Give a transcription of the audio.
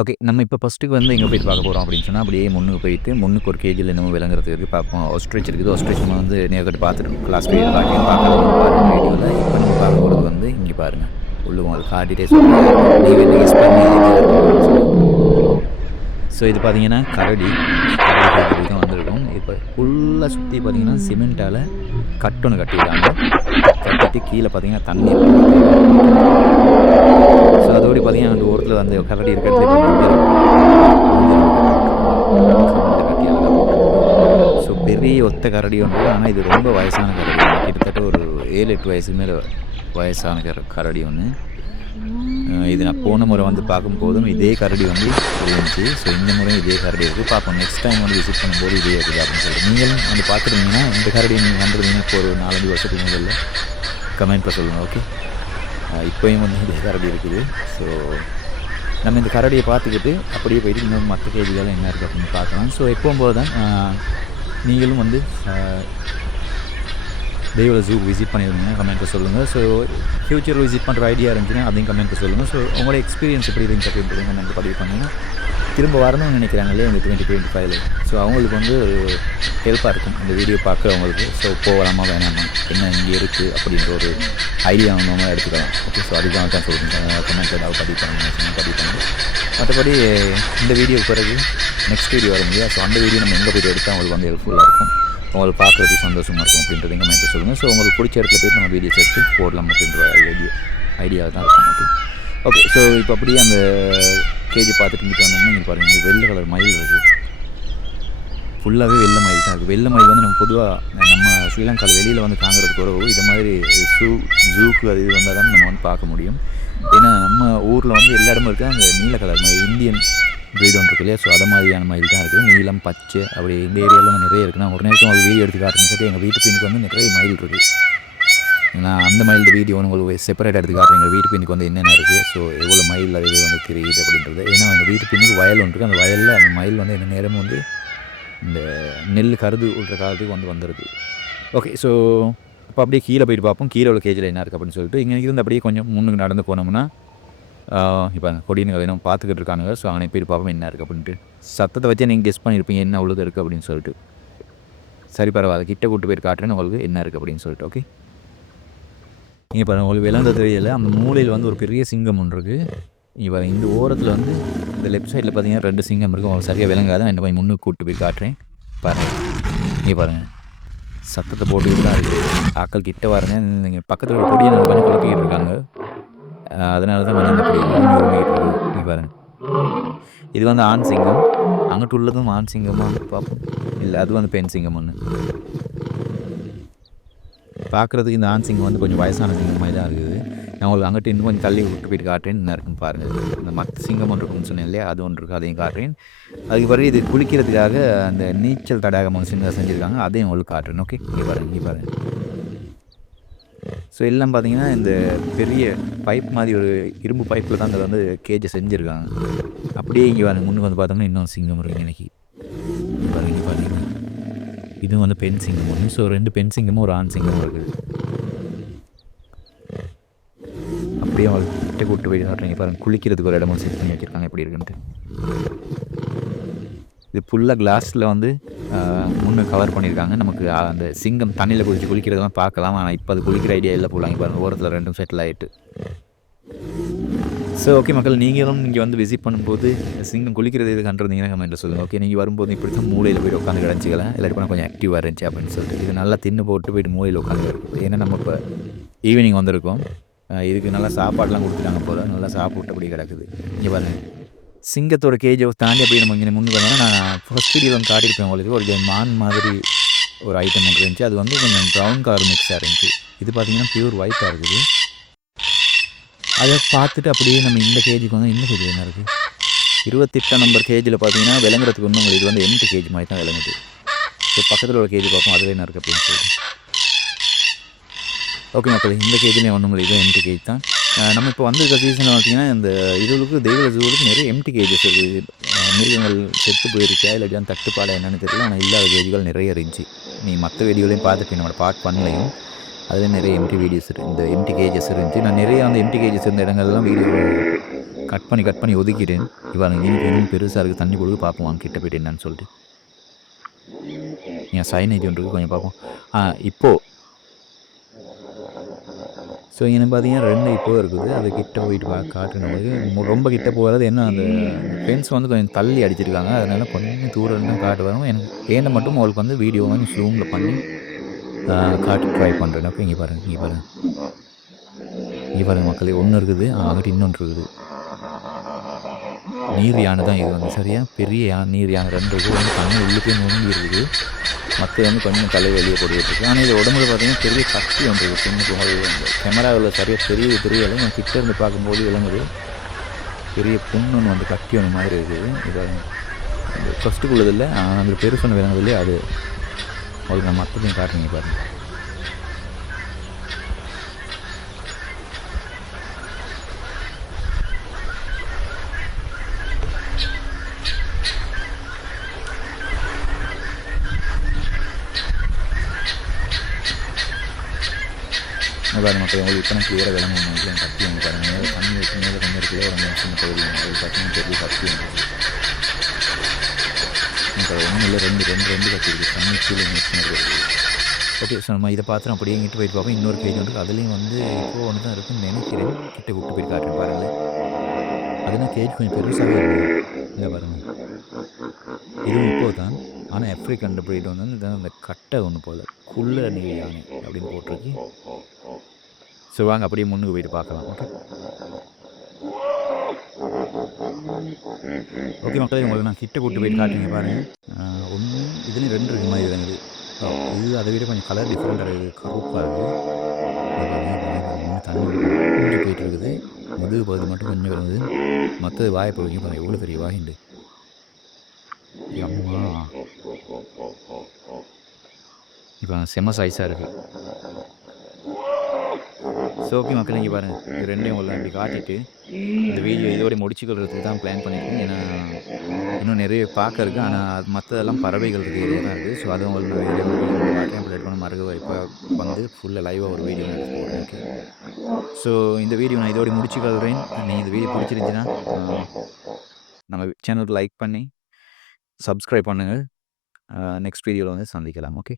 Okay. நம்ம இப்போ ஃபஸ்ட்டுக்கு வந்து எங்கே போயிட்டு பார்க்க போகிறோம் அப்படின்னு சொன்னால் அப்படியே முன்னுக்கு போயிட்டு, முன்னுக்கு ஒரு கேஜியில் என்னமோ விளங்குறதுக்கு பார்ப்போம். ஆஸ்ட்ரிச் இருக்குது. ஆஸ்ட்ரிச் நம்ம வந்து நேர்கிட்ட பார்த்துட்டு கிளாஸ் வீடியோ பார்க்கலாம் பார்க்கலாம் பாருங்க வீடியோல. நம்ம பார்க்க போகிறது வந்து இங்கே பாருங்கள் உள்ளுவோம் அது காட்டிட்டே சொல்றேன். பண்ணி ஸோ இது பார்த்தீங்கன்னா கரடி. கரடி கேஜி தான் வந்திருக்கும். இப்போ ஃபுல்லாக சுற்றி பார்த்தீங்கன்னா, சிமெண்ட்டால் கட் கட்டிடுறாங்க கட்டிட்டு கீழே பார்த்தீங்கன்னா தண்ணி ஸோ அதோடு பார்த்தீங்கன்னா, அந்த ஓரத்தில் அந்த கரடி இருக்கிறது கட்டி ஸோ பெரிய ஒத்த கரடி ஒன்று. ஆனால் இது ரொம்ப வயசான கரடி. கிட்டத்தட்ட ஒரு 7, 8 வயசுக்கு மேலே வயசான கர கரடி ஒன்று இது நான் போன முறை வந்து பார்க்கும்போதும் இதே கரடி வந்து இருந்துச்சு. ஸோ இந்த முறையும் இதே கரடி இருக்குது பார்ப்போம் நெக்ஸ்ட் டைம் வந்து விசிட் பண்ணும்போது இதே இருக்குது அப்படின்னு சொல்லிட்டு. நீங்களும் வந்து பார்த்துருந்தீங்கன்னா, இந்த கரடி நீங்கள் வந்துருந்தீங்கன்னா இப்போ ஒரு 4, 5 வருஷத்துக்கு முதல்ல பண்ண சொல்லணும் ஓகே. இப்போயும் வந்து இதே கரடி இருக்குது. ஸோ நம்ம இந்த கரடியை பார்த்துக்கிட்டு, அப்படியே போயிட்டு இன்னும் மற்ற கேஜிகள்லாம் என்ன இருக்குது அப்படின்னு பார்க்கலாம். ஸோ எப்போவும் போது தான் நீங்களும் வந்து அ தெய்வல ஜூ விசிட் பண்ணியிருந்தீங்க கமெண்ட்டு சொல்லுங்கள் ஸோ ஃபியூச்சர் விசிட் பண்ணுற ஐடியா இருந்துச்சுன்னா, அதையும் கமெண்ட்ல சொல்லுங்கள் ஸோ உங்களோட எக்ஸ்பீரியன்ஸ் எப்படி இருந்துச்சு அப்படின்றது கமெண்ட் பதிவு பண்ணுங்கள் திரும்ப வரணும்னு நினைக்கிறாங்க இல்லையா இந்த 2025ல. ஸோ அவங்களுக்கு வந்து ஹெல்ப்பாக இருக்கும். இந்த வீடியோ பார்க்குறவங்களுக்கு. ஸோ போகலாமா வேணாமா? என்ன இங்கே இருக்குது அப்படின்ற ஒரு ஐடியா அவங்க எடுத்துக்கலாம். ஓகே. ஸோ அதுதான் தான் சொல்றேன். கமெண்ட் ஏதாவது பதிவு பண்ணுங்க பதிவு பண்ணுங்க. மற்றபடி இந்த வீடியோ பிறகு நெக்ஸ்ட் வீடியோ வரும் இல்லையா? ஸோ அந்த வீடியோ நம்ம எங்கே போய்ட்டு எடுத்தால் அவங்களுக்கு வந்து ஹெல்ப்ஃபுல்லாக இருக்கும். உங்களுக்கு பார்க்குறதுக்கு சந்தோஷமாக இருக்கும் அப்படின்றதையும் கமெண்ட்ல சொல்லுங்கள் ஸோ உங்களுக்கு பிடிச்ச இடத்துல போயிட்டு நம்ம வீடியோஸ் எடுத்து போடலாம் அப்படின்ற ஐடியா ஐடியாவை தான் இருக்கும். ஓகே. ஓகே. ஸோ இப்போ அப்படியே அந்த கேஜி பார்த்துட்டு இங்கிட்டு வந்தோம்னா, இங்க பாருங்க இங்க கலர் மயில் இருக்குது ஃபுல்லாகவே வெள்ளை மயில் தான் இருக்குது வெள்ளை மயில் வந்து நம்ம பொதுவாக நம்ம ஸ்ரீலங்காவில் வெளியில் வந்து தாங்கிறதுக்கு ஒரு இது மாதிரி ஜூ ஜூக்கு அது இது வந்தால் தான் நம்ம வந்து பார்க்க முடியும். ஏன்னா நம்ம ஊரில் வந்து எல்லா இடமும் இருக்குது அந்த நீல கலர் மயில் இந்தியன் ப்ரீட் ஒன்று இருக்கு இல்லையா? ஸோ அது மாதிரியான மயில் தான் இருக்குது. நீளம் பச்சை அப்படி இந்த ஏரியாவில் நிறைய இருக்குது நான் ஒரு நேரத்துல வீடியோ எடுத்து காட்டுறேன்னு சொல்லி எங்கள் வீட்டு பின்னுக்கு வந்து நிறைய மயில் இருக்குது நான் அந்த மயில்ட வீடியோ உங்களுக்கு செப்பரேட் எடுத்து காட்டுறேன். எங்க வீட்டு பின்னுக்கு வந்து என்னென்ன இருக்குது ஸோ எவ்வளோ மயில் அது வந்து தெரியுது அப்படின்றது. ஏன்னா எங்கள் வீட்டு பின்னுக்கு வயல் ஒன்று இருக்குது அந்த வயலில் அந்த மயில் வந்து என்ன நேரமும் வந்து இந்த நெல் கருது விடுற காலத்துக்கு வந்து வந்துடுது ஓகே. ஸோ அப்போ அப்படியே கீழே போயிட்டு பார்ப்போம். கீழே உள்ள கேஜில் என்ன இருக்குது அப்படின்னு சொல்லிட்டு. இங்கே இருந்து அப்படியே கொஞ்சம் முன்னுக்கு நடந்து போனோம்னா, இப்போ அந்த பாருங்க வேணும் பார்த்துக்கிட்டு இருக்கானுங்க. ஸோ அவனை போய் பார்ப்போம் என்ன இருக்குது அப்படின்ட்டு. சத்தத்தை வச்சே நீங்கள் கெஸ் பண்ணியிருப்பீங்க என்ன உள்ளது இருக்குது அப்படின்னு சொல்லிட்டு. சரி பரவாயில்ல கிட்ட கூட்டு போய் காட்டுறேன் உங்களுக்கு என்ன இருக்குது அப்படின்னு சொல்லிட்டு. ஓகே. இங்க பாருங்கள் உங்களுக்கு விளந்த தெரியல. அந்த மூலையில் வந்து ஒரு பெரிய சிங்கம் ஒன்று இருக்குது இப்போ பாருங்க இந்த ஓரத்தில் வந்து இந்த லெஃப்ட் சைடில் பார்த்தீங்கன்னா ரெண்டு சிங்கம் இருக்குது உங்களுக்கு சரியாக விளங்காத என்ன போய் முன்னுக்கு கூட்டு போய் காட்டுறேன். பாருங்கள் நீ பாருங்கள் சத்தத்தை போட்டுக்கிட்டு தான் இருக்குது ஆக்கள் கிட்ட வரேன் நீங்கள் பக்கத்தில் ஒரு கொடிய பண்ணி குழப்பிக்கிட்டு இருக்காங்க. அதனால தான் வந்து இப்படி பாருங்க. இது வந்து ஆண் சிங்கம். அங்கிட்டு உள்ளதும் ஆண் சிங்கமா பார்ப்போம். இல்லை அது வந்து பெண் சிங்கம் ஒன்று பார்க்குறதுக்கு இந்த ஆண் சிங்கம் வந்து கொஞ்சம் வயசான சிங்கம் மாதிரி தான் இருக்குது. நான் உங்களுக்கு அங்கிட்டு இன்னும் கொஞ்சம் தள்ளி விட்டு போயிட்டு காட்டுறேன். என்ன இருக்குன்னு பாருங்கள் இந்த மத்த சிங்கம் ஒன்று இருக்குன்னு சொன்னேன் இல்லையா? அது ஒன்று இருக்குது அதையும் காட்டுறேன். அதுக்கு பிறகு இது குளிக்கிறதுக்காக அந்த நீச்சல் தடாகம் ஒண்ணு சின்னதா செஞ்சுருக்காங்க அதையும் உங்களுக்கு காட்டுறேன். ஓகே. இங்க பாருங்க இங்க பாருங்கள் ஸோ எல்லாம் பார்த்தீங்கன்னா, இந்த பெரிய பைப் மாதிரி ஒரு இரும்பு பைப்பில் தான் அதை வந்து கேஜை செஞ்சுருக்காங்க அப்படியே இங்கே பாருங்க முன்னுக்கு வந்து பார்த்தோம்னா, இன்னும் சிங்கம் இருக்குது இன்னைக்கு. பாருங்க பார்த்தீங்கன்னா இதுவும் வந்து பெண் சிங்கம் ஒன்று ஸோ ரெண்டு பெண் சிங்கமும், ஒரு ஆண் சிங்கமும் இருக்குது. அப்படியே உங்களுக்கு கிட்ட கூட்டு போய் காட்டுறேன். பாருங்கள் பாருங்க குளிக்கிறதுக்கு ஒரு இடமும் செட் பண்ணி வச்சிருக்காங்க எப்படி இருக்குன்ட்டு. இது ஃபுல்லாக கிளாஸில் வந்து முன்னே கவர் பண்ணியிருக்காங்க. நமக்கு அந்த சிங்கம் தண்ணியில் குளித்து குளிக்கிறதெல்லாம் பார்க்கலாம். ஆனால் இப்போ அது குளிக்கிற ஐடியா இல்லை போல. இங்க பாருங்க ஓரத்துல 2ம் செட்டில் ஆயிட்டு. ஸோ ஓகே மக்கள் நீங்களும் இங்கே வந்து விசிட் பண்ணும்போது சிங்கம் குளிக்கிறது இது கண்டிருந்தீங்கன்னா கமெண்ட்டில் சொல்லுங்கள் ஓகே. நீங்கள் வரும்போது இப்படி தான் மூலையில் போய் உட்காந்து கிடச்சிக்கலாம் இல்லாட்டி கொஞ்சம் ஆக்டிவாக இருந்துச்சு அப்படின்னு சொல்லிட்டு. இது நல்லா தின்னு போட்டு போயிட்டு மூலையில் உட்காந்து ஏன்னா நம்ம இப்போ ஈவினிங் வந்திருக்கோம். இதுக்கு நல்லா சாப்பாடெலாம் கொடுத்துட்டாங்க போகிறோம் நல்லா சாப்பிட்டு அப்படியே கிடக்குது. இங்கே பாருங்கள் சிங்கத்தோட கேஜ தாண்டி அப்படி நம்ம இங்கே முன்னுக்கு வந்தோம்னா, நான் ஃபர்ஸ்ட் வீடியோ வந்து காட்டியிருப்பேன் உங்களுக்கு. ஒரு மான் மாதிரி ஒரு ஐட்டம் ஒன்று இருந்துச்சு. அது வந்து கொஞ்சம் ப்ரவுன் கலர் மிக்ஸாக இருந்துச்சு. இது பார்த்தீங்கன்னா பியூர் ஒயிட்டாக இருக்குது. அதை பார்த்துட்டு அப்படியே நம்ம இந்த கேஜுக்கு வந்து இந்த கேஜ்ல என்ன இருக்குது இருபத்தெட்டாம் நம்பர் கேஜியில் பார்த்தீங்கன்னா, விளங்குறதுக்கு இன்னும் இது வந்து எம்ப்டி கேஜ் மாதிரி தான் விளங்குது. ஸோ பக்கத்தில் உள்ள கேஜி பார்ப்போம். அதில் என்ன இருக்குது அப்படின்னு சொல்லிட்டு. ஓகே மக்கள் இந்த கேஜிலே ஒன்று இல்ல. இது எம்ப்டி கேஜ் தான். அ நம்ம இப்ப வந்திருக்க சீசனில் பார்த்தீங்கன்னா, இந்த இதுகளுக்கு தெய்வ ஜூவுக்கு நிறைய எம்டி கேஜஸ் இருக்குது. மிருகங்கள் செத்து போயிருக்கா இல்லாட்டி வந்து தட்டுப்பாடா என்னென்னு தெரியல. ஆனால் இல்லாத கேஜ்கள் நிறைய இருந்துச்சு. நீ மற்ற வீடியோலையும் பார்த்துட்டு நம்மளோட பார்ட் பண்ணலையும் அதில் நிறைய எம்டி வீடியோஸ் இந்த எம்டி கேஜஸ் இருந்துச்சு. நான் நிறைய அந்த எம்டி கேஜஸ் இருந்த இடங்கள்லாம் வீடியோ கட் பண்ணி கட் பண்ணி ஒதுக்கிட்டேன் இவ்வளோ இனிப்பு இன்னும் பெருசாக இருக்குது தண்ணி கொடுத்து பார்ப்போம் கிட்ட போயிட்டு என்னன்னு சொல்லிட்டு என் சைனேஜ் ஒன்று கொஞ்சம் பார்ப்போம் இப்போது ஸோ எனக்கு பார்த்தீங்கன்னா ரெண்டு இப்போ இருக்குது. அது கிட்ட போயிட்டு பா காட்டுனது ரொம்ப கிட்ட போகிறது என்ன அந்த ஃப்ரெண்ட்ஸ் வந்து கொஞ்சம் தள்ளி அடிச்சிருக்காங்க. அதனால கொஞ்சம் தூரம் தான் காட்டு வரும் எனக்கு ஏன்ன மட்டும் அவளுக்கு வந்து வீடியோ வந்து ஜூமில் பண்ணி காட்டு ட்ரை பண்ணுறேன் அப்போ இங்கே பாருங்கள் இங்கே பாருங்கள் இங்கே பாருங்கள் மக்களே ஒன்று இருக்குது அங்கிட்டு இன்னொன்று இருக்குது. நீர் யானை தான் இது வந்து சரியா? பெரிய யானை நீர் யானை ரெண்டு இது வந்து தண்ணி உள்ளுக்கே நொங்கி இருக்குது. மற்ற வந்து கொஞ்சம் தலை வெளியே போட்டுக்கிட்டு இருக்குது ஆனால் இது உடம்புல பார்த்தீங்கன்னா பெரிய கத்தி ஒன்று இருக்குது. சின்ன புகழ் கேமராவில் சரியாக தெரிய தெரியலை. நான் கிட்ட இருந்து பார்க்கும்போது விளங்குது. பெரிய புண்ணு ஒன்று வந்து கட்டி ஒன்று மாதிரி இருக்குது. இது ஃபஸ்ட்டுக்குள்ளதில்லை ஃபஸ்ட்டுக்குள்ளது அந்த பெருசொன்று விளங்குது இல்லையா அது உங்களுக்கு நான் மற்றதையும் காட்டுறீங்க பாருங்கள் பாருங்க மக்கள் உங்களுக்கு இப்போ கிளியராக விளங்க உங்களுக்கு கத்தி வந்து பாருங்கள் மேலே தண்ணி வச்சு மேலே கொஞ்சம் இருக்குல்ல ஒரு சின்ன பகுதி அது பார்த்தீங்கன்னா பெரிய கத்தி வந்து ஒன்றும் இல்லை. ரெண்டு ரெண்டு ரெண்டு கத்தி இருக்குது தண்ணி கீழே மிஷின் இருக்குது ஓகே ஸோ நம்ம இதை பார்த்து அப்படியே இங்கிட்டு போயிட்டு பார்ப்போம். இன்னொரு கேஜ் வந்து அதுலேயும் வந்து இப்போ ஒன்று தான் இருக்குன்னு நினைக்கிறேன். கிட்ட கூப்பிட்டு போயிட்டு காட்டுறேன். பாருங்கள் அதுனா கேஜ் கொஞ்சம் பெருசாக இருக்குது இல்லை பாருங்கள் இதுவும் இப்போ தான் ஆனால் ஆஃப்ரிக்கன் பிரீட் வந்து இந்த அந்த கட்டை ஒன்று போகுது குள்ள நீ யானை அப்படின்னு போட்டிருக்கு. ஸோ வாங்க அப்படியே முன்னுக்கு போயிட்டு பார்க்கலாம். ஓகே ஓகே மக்களே உங்களுக்கு நான் கிட்ட கூட்டு போயிட்டு காட்டுங்க பாருங்கள் ஒன்று இதுலேயும் ரெண்டு இருக்கு மாதிரி இருக்குது இது அதை விட கொஞ்சம் கலர் டிஃப்ரெண்ட்டாக இருக்குது. கருப்பாக இருக்குது தண்ணி ஊஞ்சி போயிட்டு இருக்குது. முதுகு பகுதி மட்டும் கொஞ்சம் வருது மற்றது வாயை பகுதியும் பாருங்கள் எவ்வளோ பெரிய வாயிண்டு அம்மா. இப்போ செம்ம சைஸாக இருக்குது ஸோ ஓகே மக்கள் இங்கே பாருங்கள் இது ரெண்டையும் உள்ள அப்படி காட்டிட்டு இந்த வீடியோ இதோடய முடிச்சுக்கிறதுக்கு தான் பிளான் பண்ணியிருக்கேன். ஏன்னா இன்னும் நிறைய பார்க்க இருக்குது ஆனால் அது மற்றதெல்லாம் பறவைகள் இருக்குது ஏரியா தான் இருக்குது. ஸோ அதுவும் உங்களுக்கு நான் வீடியோ காட்டுறேன் அப்டேட் மறுக இப்போ வந்து ஃபுல்லாக லைவாக ஒரு வீடியோ எடுத்து ஓகே ஸோ இந்த வீடியோ நான் இதோடய முடிச்சுக்கிறேன் நீங்கள் இந்த வீடியோ பிடிச்சிருந்துச்சுன்னா நம்ம சேனலுக்கு லைக் பண்ணி சப்ஸ்கிரைப் பண்ணுங்கள். நெக்ஸ்ட் வீடியோவில் வந்து சந்திக்கலாம். ஓகே